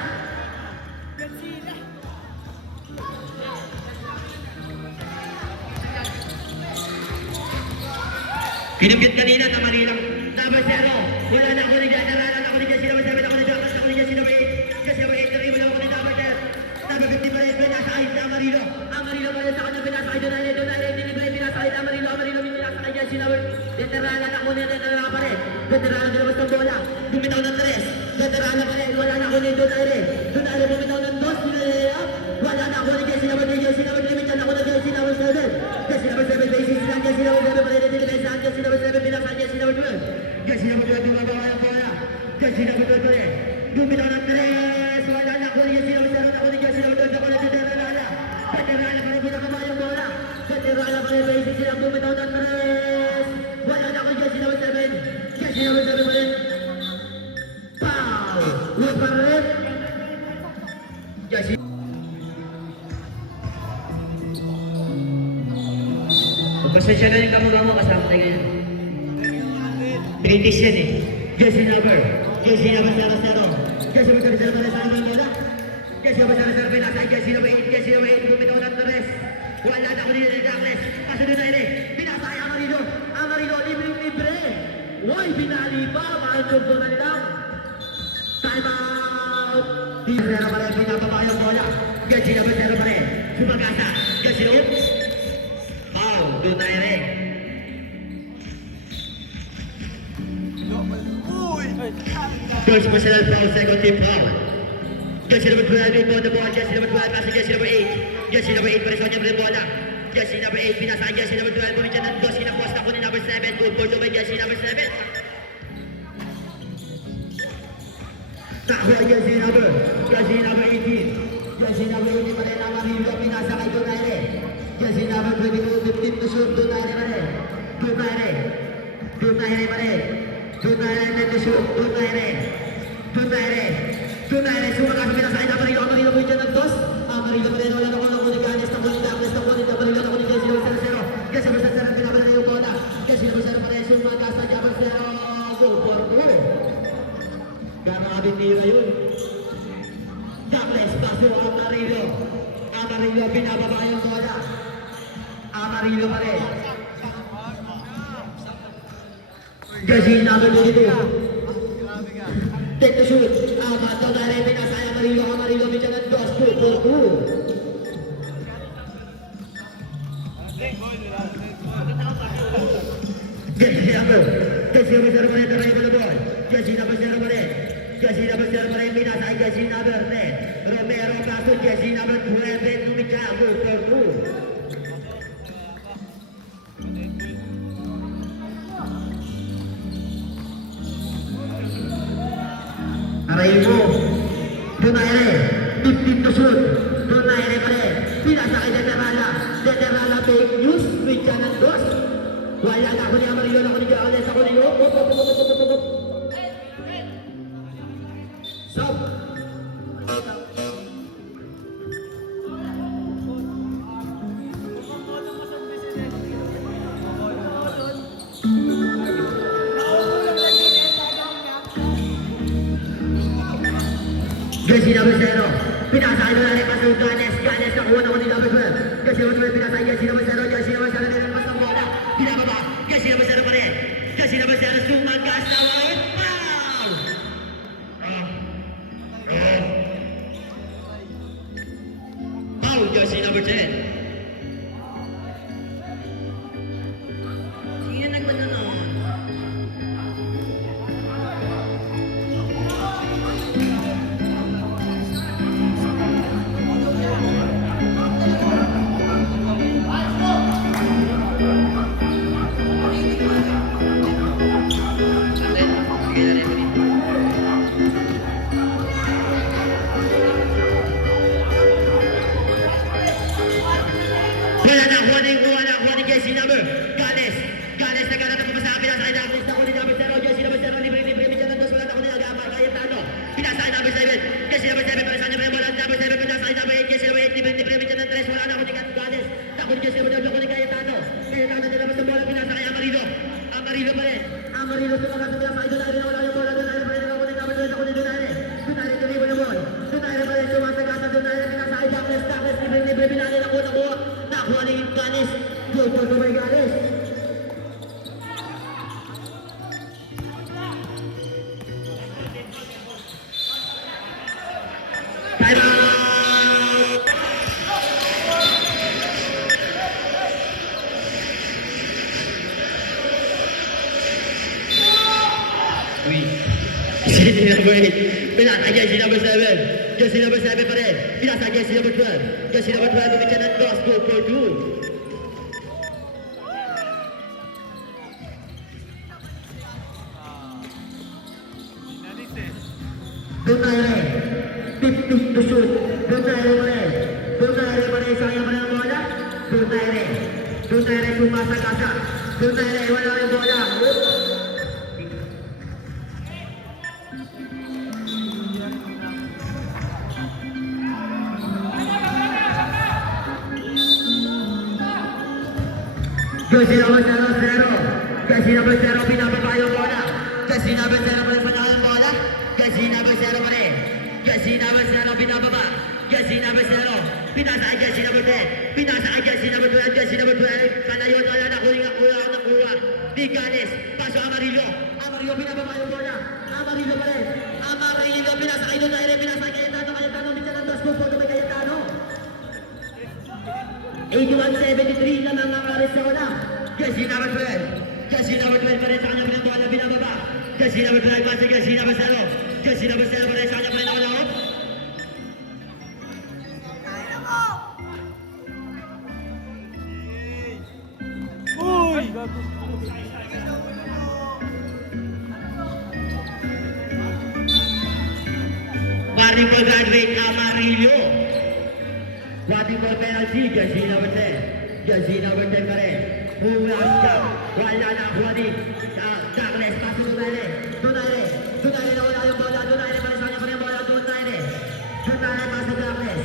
Kinabit kanina na Manila. Number 0. Wala na ako ni Deterala. Ako ni Jesse number 7. Ako ni Jesse. Ako ni Jesse number 8. Jesse number 8. Nariwan ako ni number 10. Number 50 pa rin. Pinasakay na Amarillo. Amarillo pa rin sa kanya. Pinasakay Donaire. Donaire. Hindi ba rin pinasakay na Amarillo. Amarillo pinasakay Jesse number. Deterala na ako ni Deterala pa rin. Deterala dinabas ng bola. Bumitaw ng 3. Deterala pa rin. Wala na ako ni Donaire. Donaire bumitaw ng 2. Pinayayap. Wala na ako ni Jesse number 3. Jesse number 3. Minsan ako na Jesse number 7. Jesse number 7. Basis lang. Jesse number 7 pa rin. Dinibesan. Jesse number 7. Pinasakay Jesse number 12. Jesse number 12. Bumaba ang bola. Jesse number 12 pa rin. Bumitaw ng 3. Wala na ako ni Jesse number 7. Ako ni Jesse number 12. Ako na Deterala. Deterala pa rin. Binababa yung bola. Deterala pa rin. Basis lang. Bumitaw ng 3. Wala na ako ni Jesse number 7. Jesse number 7 pa rin. Pow! Huwag pa rin. Jesse. Pasensya na yung kamukha mo kasama tayo ngayon. British yan eh. Jesse number 0-0. Jesse number 0-0 pa rin sa amang bola. Jesse number 0-0 pinasa. Jesse number 8. Jesse number 8. Bumitaw ng 3. Wala na ako ni Douglas. Kasunod na rin. Pinasa kay Amarillo. Amarillo, libre. Uy, binali pa. Mahal yung doon na lang. Time out. Jesse number pa rin. Pinapaba yung bola. Jesse number 0 pa rin. Sumagasa. Jesse number. Foul. Doon na rin. First personal foul, second team foul. Jesse number 12 inbound the ball. Jesse number 12 pasang Jesse number 8. Jesse number 8 pa rin sa kanya pa rin bola. Jesse number 8 pinasaan Jesse number 12. Bumidyan ng 2. Sinapos na ko ni number 7. Good ball to by Jesse number 7. Takbo Jesse number 18. Jesse number 18 pa rin ang Amarillo. Pinasa kay Donaire. Jesse number 22, 15 to shoot. Donaire pa rin. Donaire pa rin. Donaire to shoot. Donaire. Sumakas sa pinasakay na Amarillo. Amarillo po dyan ng 2. Amarillo pa rin. Wala na ko na kunin Ganes. Nakunin Douglas. Nakunin Amarillo. Nakunin Jesse number 0-0. Jesse number 0 pinabala na yung bola. Jesse number 0 pa rin. Sumakas sa number 0. Goal for 2. Grabe nila yun. Douglas. Paso Amarillo. Amarillo pinababa yung bola. Amarillo pa rin. Jesse number 22. Take the shoot. Donaire pinasa ay Amarillo. Amarillo bigyan ng 2 for 2. Jesse number 0 pa rin. Taray pa na ball. Jesse number 0 pa rin. Jesse number 0 pa rin. Pinasa ay Jesse number 10. Romero paso. Jesse number 12. Tumikya. Good for 2. Aray mo. Donaire. 15 to shoot. Donaire pa rin. Pinasa kay Deterala. Deterala fake news. Bigyan ng 2. Wala na ako ni Amarillo. Ako ni Jales. Ako ni Stop. Jesse number 0. Pinasa kay Donaire. Pasok Ganes. Ganes nakuha na ko ni number 12. Jesse number 12. Pinasa kay Jesse number 0. Jesse number 0. Nilagpas ng bola. Pinababa. Jesse number 0 pa rin. Jesse number 0. Sumagas na walang foul. Foul. Jesse number 10. Sino nagmanonon? Wala na kuha ni Jesse number. Ganes nagkaroon ng sa pinasakay na Chris na kunin number 0. Jesse number 0, libre Mitchell Santos. Wala na kunin Agama, Cayetano. Pinasakay number 7. Jesse number 7, para sa kanya wala number 7. Pinasakay number 8. Jesse number 8, libre Mitchell Santos. Wala na kunin Ganes. Takot Jesse number 7, kunin Cayetano. Cayetano din naman sa bola, pinasakay Amarillo. Amarillo pa rin. Amarillo tumakas na pinasakay Donaire. Wala yung bola, Donaire pa rin. Kunin number 7, kunin Donaire. Donaire tuloy mo naman. Donaire pa rin, sumasagasa Donaire. Pinasakay Douglas, libre Binali na kuha. Nakuha ni Ganes. Goal for Dumay Ganes. Time out! Jesse number 8. Pinasa Jesse number 7. Jesse number 7 pa rin. Pinasa Jesse number 12. Jesse number 12. Lumikyan ng toss. Goal for 2. Donaire. 50 to shoot. Donaire pa rin. Donaire pa rin. Sayang pa rin ang bola. Donaire. Donaire sumasagasa. Donaire wala yung bola. Jesse number 0. Jesse number 0, pinababa yung bola. Jesse number 0 pa rin sa yung bola. Jesse number 0 pa rin. Jesse number 0, pinababa. Jesse number 0, pinasa kay Jesse number 10. Pinasa kay Jesse number 12. Jesse number 12, kalayon wala na kuha. Biganes, paso Amarillo. Amarillo, pinababa yung bola. Amarillo pa rin. Amarillo, pinasa kay Donaire. Pinasa kay Cayetano. Cayetano, minsan ang dos. Pupunto kay Cayetano. 81-73 na mga Arizona. Jesse number 12. Jesse number 12 pa rin sa kanya pinagbola, binababa. Jesse number 12 pa si Jesse number 0. Jesse number 0 pa rin sa kanya pinagbola. Uy! Warning for graduate Amarillo. Warning for penalty, Jesse number 10. Jesse number 10 pa rin. Hulas ka. Wala na kuha ni Douglas. Paso Donaire. Donaire na wala yung bola. Donaire pa rin sa kanya pa rin bola. Donaire pa sa Douglas.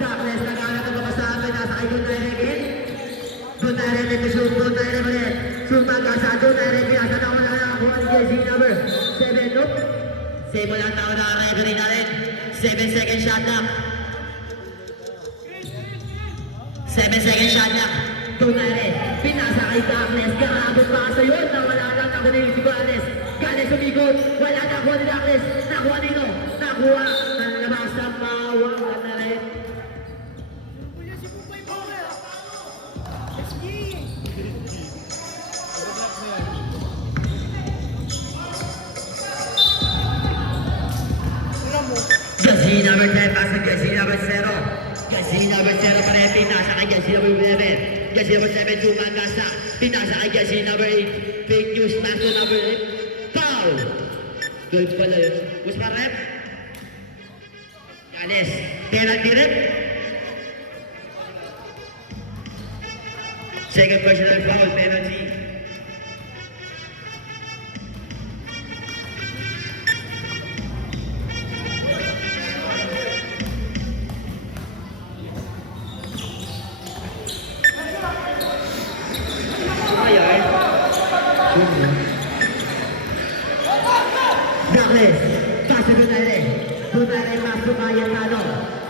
Douglas nag-anak ang mapasabi. Nasa kay Donaire again. Donaire na shoot. Donaire pa rin. Shoot ang kasa. Donaire pinasa na wala na kuha ni Jesse number 7. Look. Save mo lang tao na referee na rin. 7 second shot na. 7-second shot na. Donaire, pinasa kay Douglas. Karabot pa sa yun. Nawala lang ako ni Ganes. Ganes umikot. Wala na ako ni Douglas. Nakuha nino. Nakuha. Nalabas na mawang na rin. Jesse number 10 pasa Jesse number 0. Jesse number 0 pa rin, pinasa kay Jesse number 11. Jesse number 7, Tumangasa. Pinasa kay Jesse number 8. Fake news, pass to number 8. Foul! 12 pala yun. Usman rep. Ganes. Penalty rep. Second personal foul, penalty. Douglas, paso Donaire. Donaire masuk Cayetano.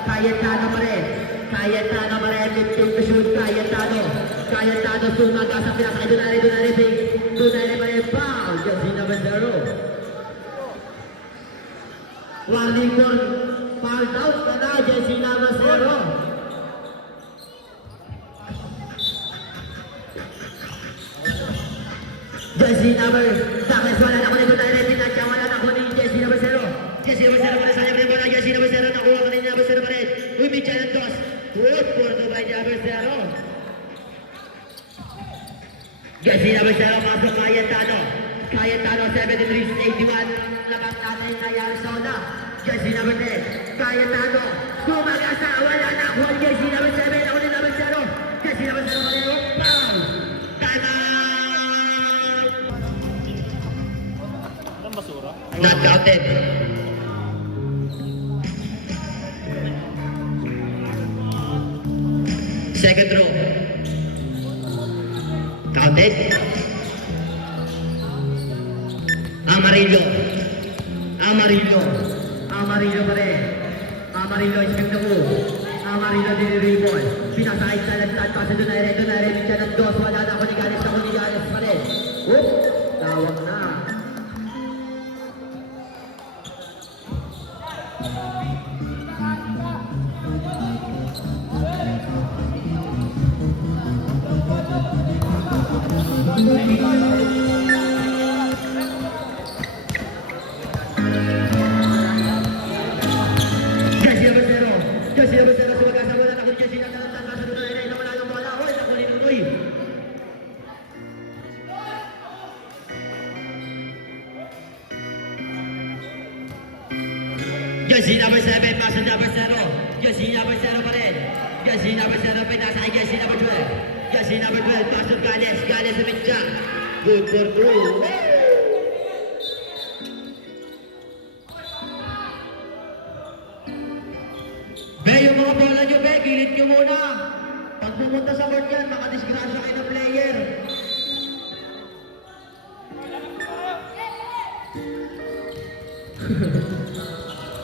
Cayetano pa rin. 15 to shoot. Cayetano sumaga sa pinasa kay Donaire. Donaire pa rin. Foul. Jesse number 0. Warning for foul out ka na. Jesse number 0. Jesse number Douglas, wala na ko ni Donaire. Pinatya, wala na ko ni Jesse number 0. Jesse number 0 pa rin sa kanya pa rin. Jesse number 0, nakuha ko ni number 0 pa rin. Umidya ng dos. Good for Dumay number 0. Jesse number 0, pasok Cayetano. Cayetano, 73-81. Lakas natin kay Arizona. Jesse number 10. Cayetano. Sumagasa, wala na ko ni Jesse number 7. Ako ni number 0. Jesse Jesse number 0 pa rin. Foul! Time out! Anong basura? Not counted. Second row. Counted. Amarillo. Amarillo. Amarillo pa rin. Amarillo is picked up. Amarillo diniribol. Pinasahid sa lantad. Kasi doon na rin siya ng dos. Wala na ako ni Ganes pa rin. Oop! Tawag na. Jesse number 0. Jesse number 0. Sumagasang wala na ako ni Jesse. Naglalantad. Kasi doon na rin. Nawala ng bola. Hoy, naku ni Nunoy. Jesse number 7, pass to number 0. Jesse number 0 pa rin. Jesse number 0, pinasa kay Jesse number 12. Jesse number 12, pass to Gales. Gales sa mitya. Good for two. Be, yung mga bola nyo, be, kilit nyo muna. Pag pumunta sa court yan, makadisgrasya kayo ng player.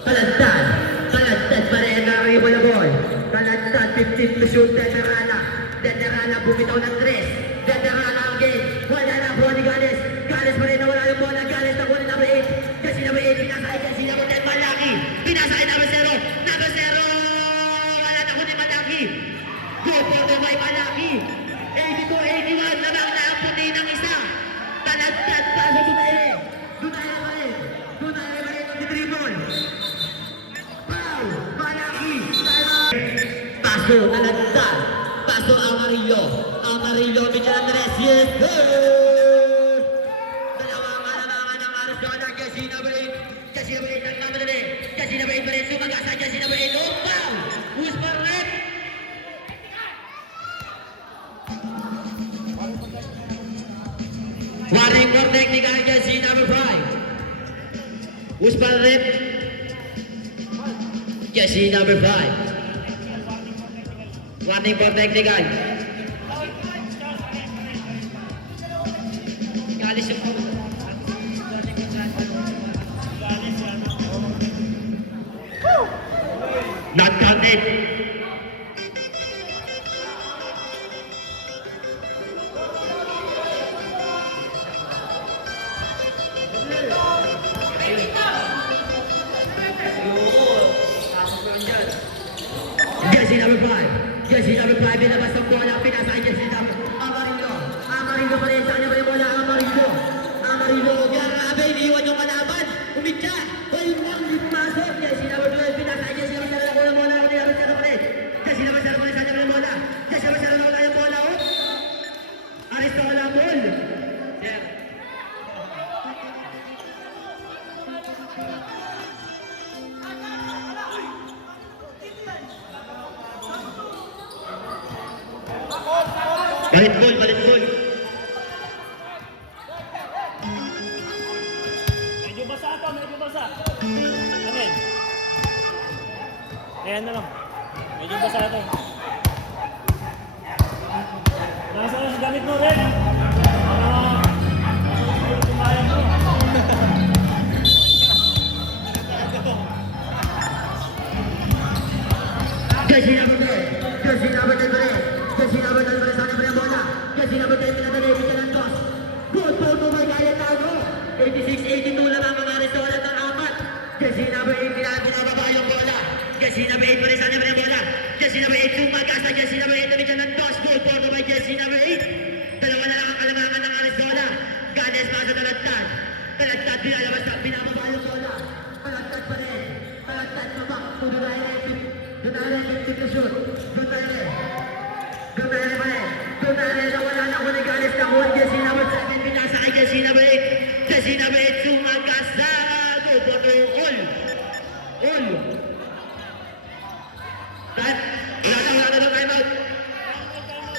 Kalantad. Kalantad pa rin ang arrival na boy. Kalantad, 15 to shoot. Deterana. Deterana bumitaw ng 3. Deterana again. Wala na po ni Gales. Gales pa rin na wala yung bola. Gales na po ni number 8. Kasi number 8, pinasakay. Kasi number 10, Malaki. Pinasakay number 0. Number 0. Wala na po ni Malaki. Go for the by Malaki. 82-81. Lamang na ang puti ng isa. Kalantad pa sa Dunaire. Dunaire pa rin. Dunaire pa rin ang dribble. Foul! Malaki! Paso, Kalantad. Paso, Amarillo. Amarillo, Miguel Andres. Yes, sir! Dalawang kalamangan ng Arizona. Jesse number 8. Jesse number 8 nagkamadali. Jesse number 8 pa rin. Sumagasa. Jesse number 8. Oh, foul! Who's for red? Warning for technical. Jesse number 5. Who's for red? Jesse number 5. Warning for technical. Galis yung po. Not counted. Jesse number 5. Jesse number 5. Binabas ang bola. Pinasaan Jesse number Amarillo. Amarillo pa rin. Saan niya ba yung bola? Amarillo. Amarillo. Grabe. Iniwan yung kalaban. Umidya. Ayun lang. Hindi pumasok. Jesse number 12. Pinasaan Jesse number 7. Nakuha ng bola. Ako niya. Jesse number 8. Jesse number 7 pa rin. Saan niya ba yung bola? Jesse number 7. Nakuha yung bola. Aristo ko lang ball. Sir. Balik gol, balik gol. Medyo basa ito, medyo basa. Amen. Ayan na lang. Medyo basa ito. Nasa na sa gamit mo, Red. Tumayan mo. Jesse number 10. Jesse number 10 pa rin. Jesse number 10 pa rin. Saan niya ba yung bola? Jesse number 10. Pinadali. Pichalantos. Good ball to my Cayetano. 86-82 lang ang mga Arizona ng apat. Jesse number 8. Binababa yung bola. Jesse number 8 pa rin. Saan niya ba yung bola? Jesse number 8. Sumagasa. Jesse number 8. Pichalantos. Good ball to my Jesse number 8. Dalawa na lang ang kalamangan ng Arizona. Ganes pa sa Talantad. Talantad binalabas na. Binababa yung bola. Talantad pa rin. Talantad pa ba? Dunaire to shoot. Dunaire pa rin. Dunaire na wala na ako ni Ganes na kuha. Jesse number 7. Pinasa kay Jesse number 8. Jesse number 8. Sumagasa. Go for the all. All. Wala na time out.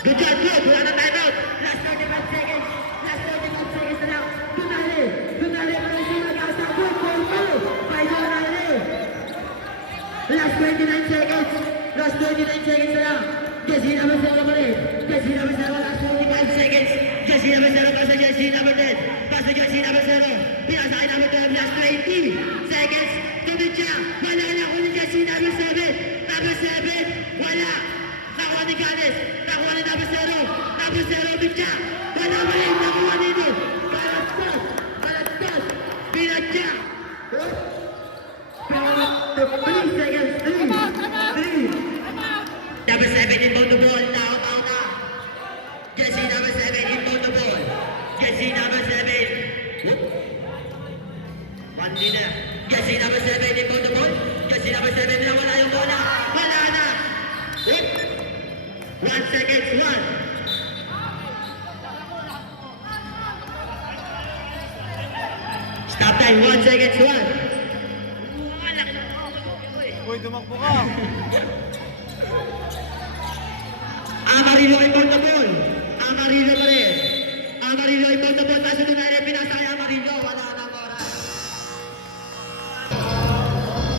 Good job, good. Wala na timeout. Last 35 seconds. Last 35 seconds na lang. Tumali. Tumali pa rin sila. Gasa. Good, good, good. By Donale. Last 29 seconds. Last 29 seconds na lang. Jesse number 0 pa rin. Jesse number 0. Last 25 seconds. Jesse number 0 para sa Jesse number 10. Para sa Jesse number 0. Pinasakay number 12. Last 20 seconds. Tumit siya. Wala na ako ni Jesse number 7. Number 7. Wala. Nakuha ni Ganes. Nakuha ni number 0. Number 0. Bitya. Wala ba rin. Nakuha nito. Balatpas. Balatpas. Pinatya. 3 seconds. 3. Number 7 inbound the ball. Tao, tao, tao. Jesse number 7 inbound the ball. Jesse number 7. Whoop. One dinner. Jesse number 7 inbound the ball. Jesse number 7 na wala yung bola. Wala na. Whoop. 1 second. 1. Stop time. 1 second. 1. Uy, tumakbo ka. Amarillo inbound the ball. Amarillo pa rin. Amarillo inbound the ball. Tapos ito na rin pinasaya Amarillo. Wala